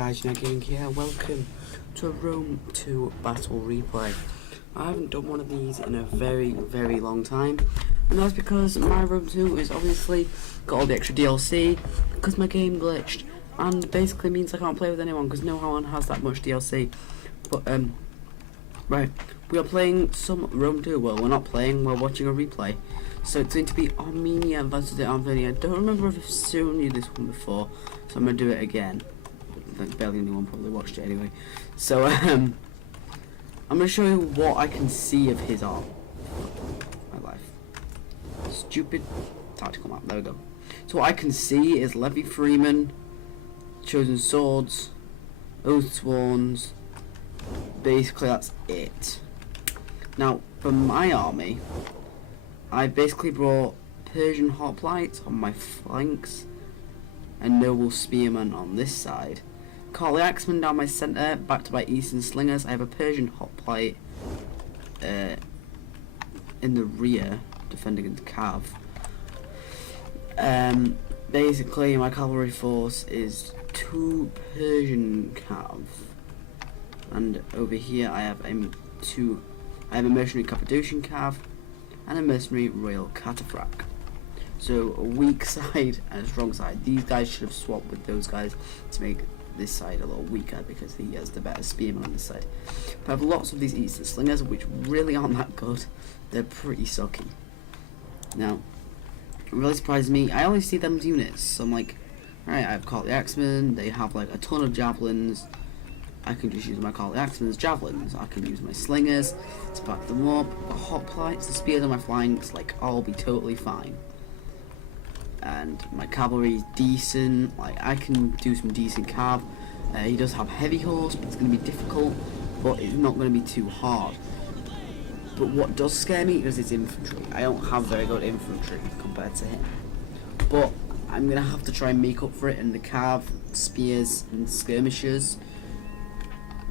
guys, Gaming here. Welcome to Rome 2 Battle Replay. I haven't done one of these in a very long time, and that's because my Rome 2 is obviously got all the extra DLC because my game glitched, and basically means I can't play with anyone because no one has that much DLC. But right, we are playing some Rome 2. Well, we're not playing, we're watching a replay. So it's going to be Armenia versus the Averni. I don't remember if I've shown you this one before, so I'm going to do it again. Like barely anyone probably watched it anyway. So I'm going to show you what I can see of his art. My life. Stupid tactical map. There we go. So what I can see is Levy Freeman, Chosen Swords, Oathsworns. Basically that's it. Now for my army, I basically brought Persian hoplites on my flanks and noble spearmen on this side. Carly Axeman down my centre, backed by Eastern Slingers. I have a Persian hoplite in the rear, defending against Cav. Basically, my cavalry force is 2 Persian Cav, and over here I have a mercenary Cappadocian Cav and a mercenary Royal Cataphract. So a weak side and a strong side. These guys should have swapped with those guys to make this side a little weaker because he has the better spearman on this side. But I have lots of these Eastern Slingers which really aren't that good. They're pretty sucky. Now, it really surprised me. I only see them as units. So I'm like, alright, I have Carly Axeman. They have like a ton of javelins. I can just use my Carly Axeman as javelins. I can use my slingers to back them up. The hoplites, the spears on my flanks, like I'll be totally fine. And my cavalry is decent. Like I can do some decent cav. He does have heavy horse, but it's going to be difficult. But it's not going to be too hard. But what does scare me is his infantry. I don't have very good infantry compared to him. But I'm going to have to try and make up for it in the cav, spears, and skirmishers.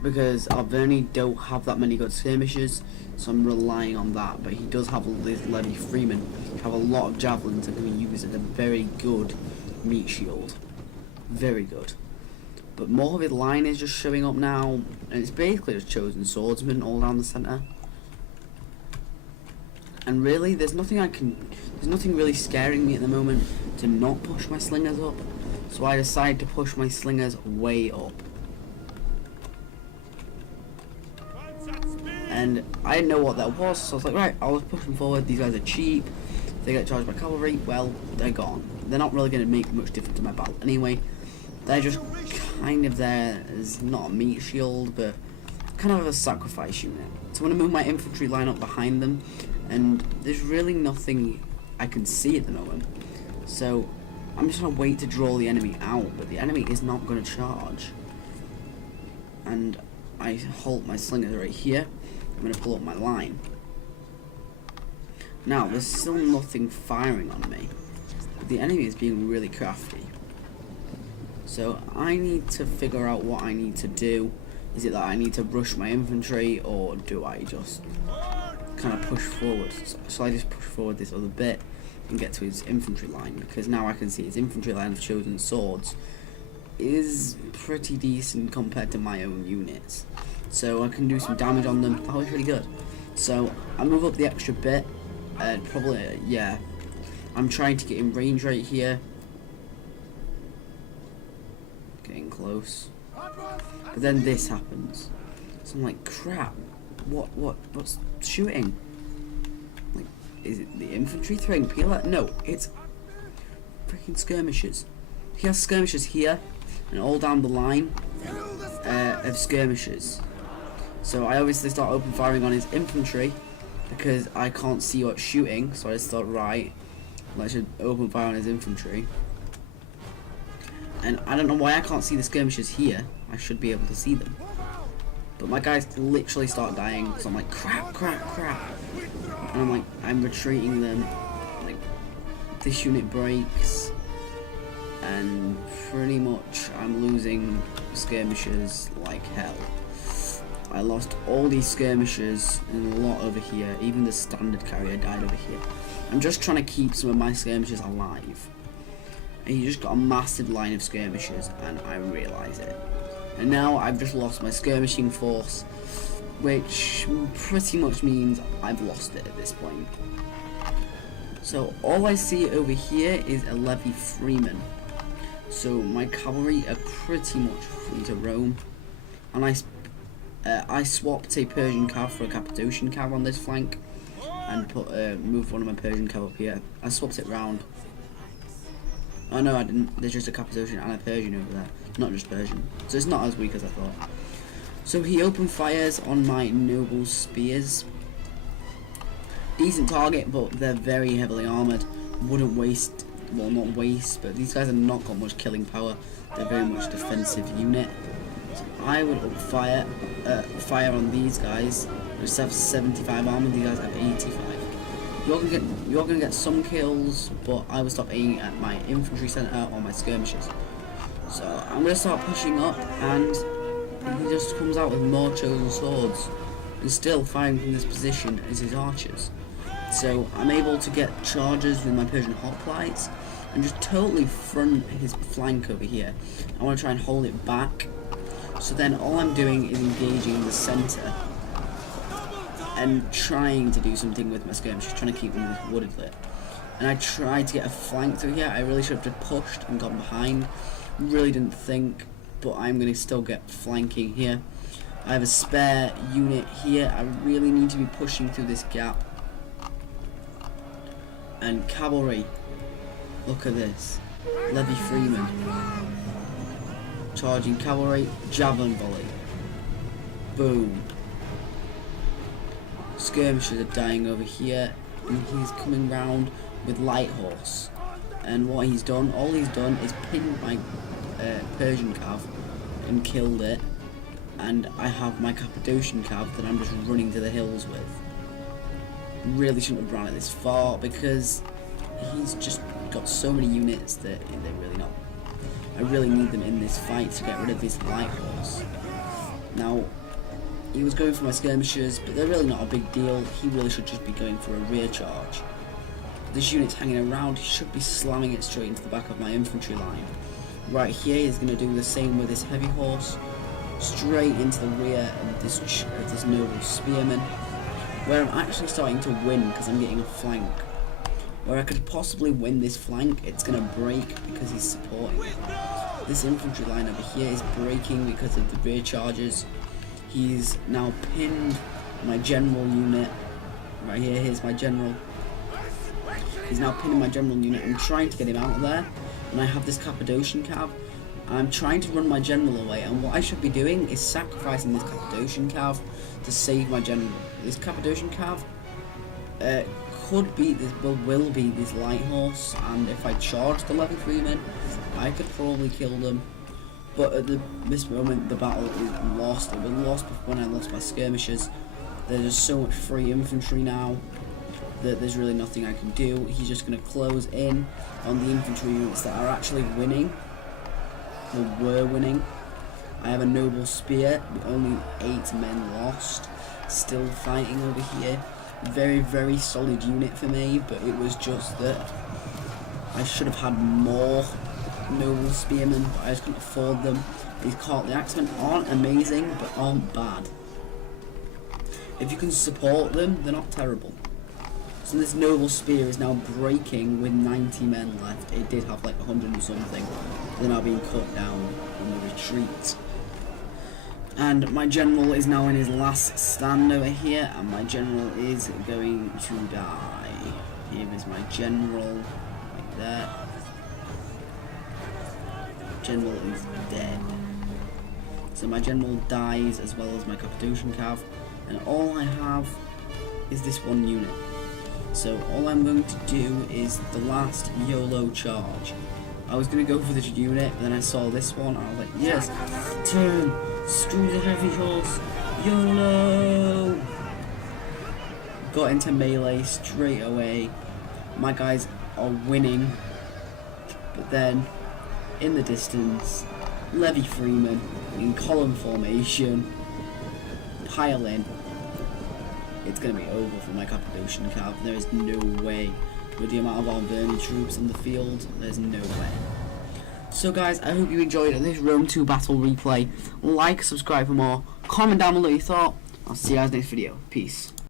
Because Averni don't have that many good skirmishers, so I'm relying on that. But he does have Levy Freeman, have a lot of javelins that can be used as a very good meat shield. Very good. But more of his line is just showing up now, and it's basically just Chosen Swordsmen all down the centre. And really, there's nothing really scaring me at the moment to not push my slingers up. So I decided to push my slingers way up. And I didn't know what that was, so I was like, right, I'll just push them forward. These guys are cheap. If they get charged by cavalry, well, they're gone. They're not really going to make much difference to my battle anyway. They're just kind of there as not a meat shield, but kind of a sacrifice unit. So I'm going to move my infantry line up behind them, and there's really nothing I can see at the moment. So I'm just going to wait to draw the enemy out, but the enemy is not going to charge. And I halt my slingers right here. I'm going to pull up my line. Now, there's still nothing firing on me. But the enemy is being really crafty. So I need to figure out what I need to do. Is it that I need to rush my infantry, or do I just kind of push forward? So I just push forward this other bit and get to his infantry line, because now I can see his infantry line of Chosen Swords is pretty decent compared to my own units. So I can do some damage on them. That was pretty good. So I move up the extra bit, and probably, yeah, I'm trying to get in range right here. Getting close. But then this happens. So I'm like, crap, what's shooting? Like, is it the infantry throwing peeler? No, it's freaking skirmishers. He has skirmishers here and all down the line of skirmishers. So I obviously start open firing on his infantry because I can't see what's shooting, so I just thought, right, let's just open fire on his infantry. And I don't know why I can't see the skirmishers here. I should be able to see them. But my guys literally start dying, so I'm like, crap. And I'm like, I'm retreating them. Like, this unit breaks. And pretty much I'm losing skirmishers like hell. I lost all these skirmishers and a lot over here. Even the standard carrier died over here. I'm just trying to keep some of my skirmishers alive. And he just got a massive line of skirmishers, and I realise it. And now I've just lost my skirmishing force, which pretty much means I've lost it at this point. So all I see over here is a levy freeman. So my cavalry are pretty much free to roam. And I swapped a Persian cav for a Cappadocian cav on this flank, and moved one of my Persian cav up here. I swapped it round. Oh no, I didn't. There's just a Cappadocian and a Persian over there, not just Persian. So it's not as weak as I thought. So he opened fires on my noble spears. Decent target, but they're very heavily armoured. Wouldn't waste, well, not waste, but these guys have not got much killing power. They're very much defensive unit. So I would fire on these guys, which have 75 armor. These guys have 85. You're gonna get some kills, but I would stop aiming at my infantry center or my skirmishers. So I'm gonna start pushing up, and he just comes out with more chosen swords, and still firing from this position is his archers. So I'm able to get charges with my Persian hoplites and just totally front his flank over here. I want to try and hold it back. So then all I'm doing is engaging in the center and trying to do something with my skirmishers, trying to keep them wooded lit. And I tried to get a flank through here. I really should have just pushed and gone behind. Really didn't think, but I'm going to still get flanking here. I have a spare unit here. I really need to be pushing through this gap. And cavalry, look at this. Levy Freeman. Charging cavalry, javelin volley. Boom. Skirmishers are dying over here, and he's coming round with light horse. And what he's done, all he's done is pinned my Persian cav and killed it. And I have my Cappadocian cav that I'm just running to the hills with. Really shouldn't have run it this far, because he's just got so many units that they're really not. I really need them in this fight to get rid of this light horse. Now, he was going for my skirmishers, but they're really not a big deal. He really should just be going for a rear charge. This unit's hanging around. He should be slamming it straight into the back of my infantry line. Right here, he's going to do the same with his heavy horse, straight into the rear of this noble spearman, where I'm actually starting to win because I'm getting a flank. Where I could possibly win this flank, it's going to break because he's supporting. This infantry line over here is breaking because of the rear charges. He's now pinned my general unit. Right here, here's my general. He's now pinning my general unit. I'm trying to get him out of there. And I have this Cappadocian cav. I'm trying to run my general away. And what I should be doing is sacrificing this Cappadocian cav to save my general. This Cappadocian cav could be this, will be this light horse. And if I charge the levy freemen, I could probably kill them. But at this moment, the battle is lost. It was lost when I lost my skirmishers. There's just so much free infantry now that there's really nothing I can do. He's just going to close in on the infantry units that are actually winning, or were winning. I have a noble spear with only 8 men lost, still fighting over here. Very, very solid unit for me, but it was just that I should have had more noble spearmen, but I just couldn't afford them. These Courtly Axemen aren't amazing, but aren't bad. If you can support them, they're not terrible. So this noble spear is now breaking with 90 men left. It did have like 100 and something. They're now being cut down on the retreat. And my general is now in his last stand over here, and my general is going to die. Here is my general, right there. General is dead. So my general dies as well as my Cappadocian cav, and all I have is this one unit. So all I'm going to do is the last YOLO charge. I was going to go for this unit, but then I saw this one, and I was like, yes, turn, screw the heavy horse, YOLO! Got into melee straight away. My guys are winning, but then in the distance, levy freemen in column formation pile in. It's going to be over for my Cappadocian cav. There is no way. With the amount of arminia troops on the field, there's no way. So guys, I hope you enjoyed this Rome 2 battle replay. Like, subscribe for more. Comment down below your thought. I'll see you guys next video. Peace.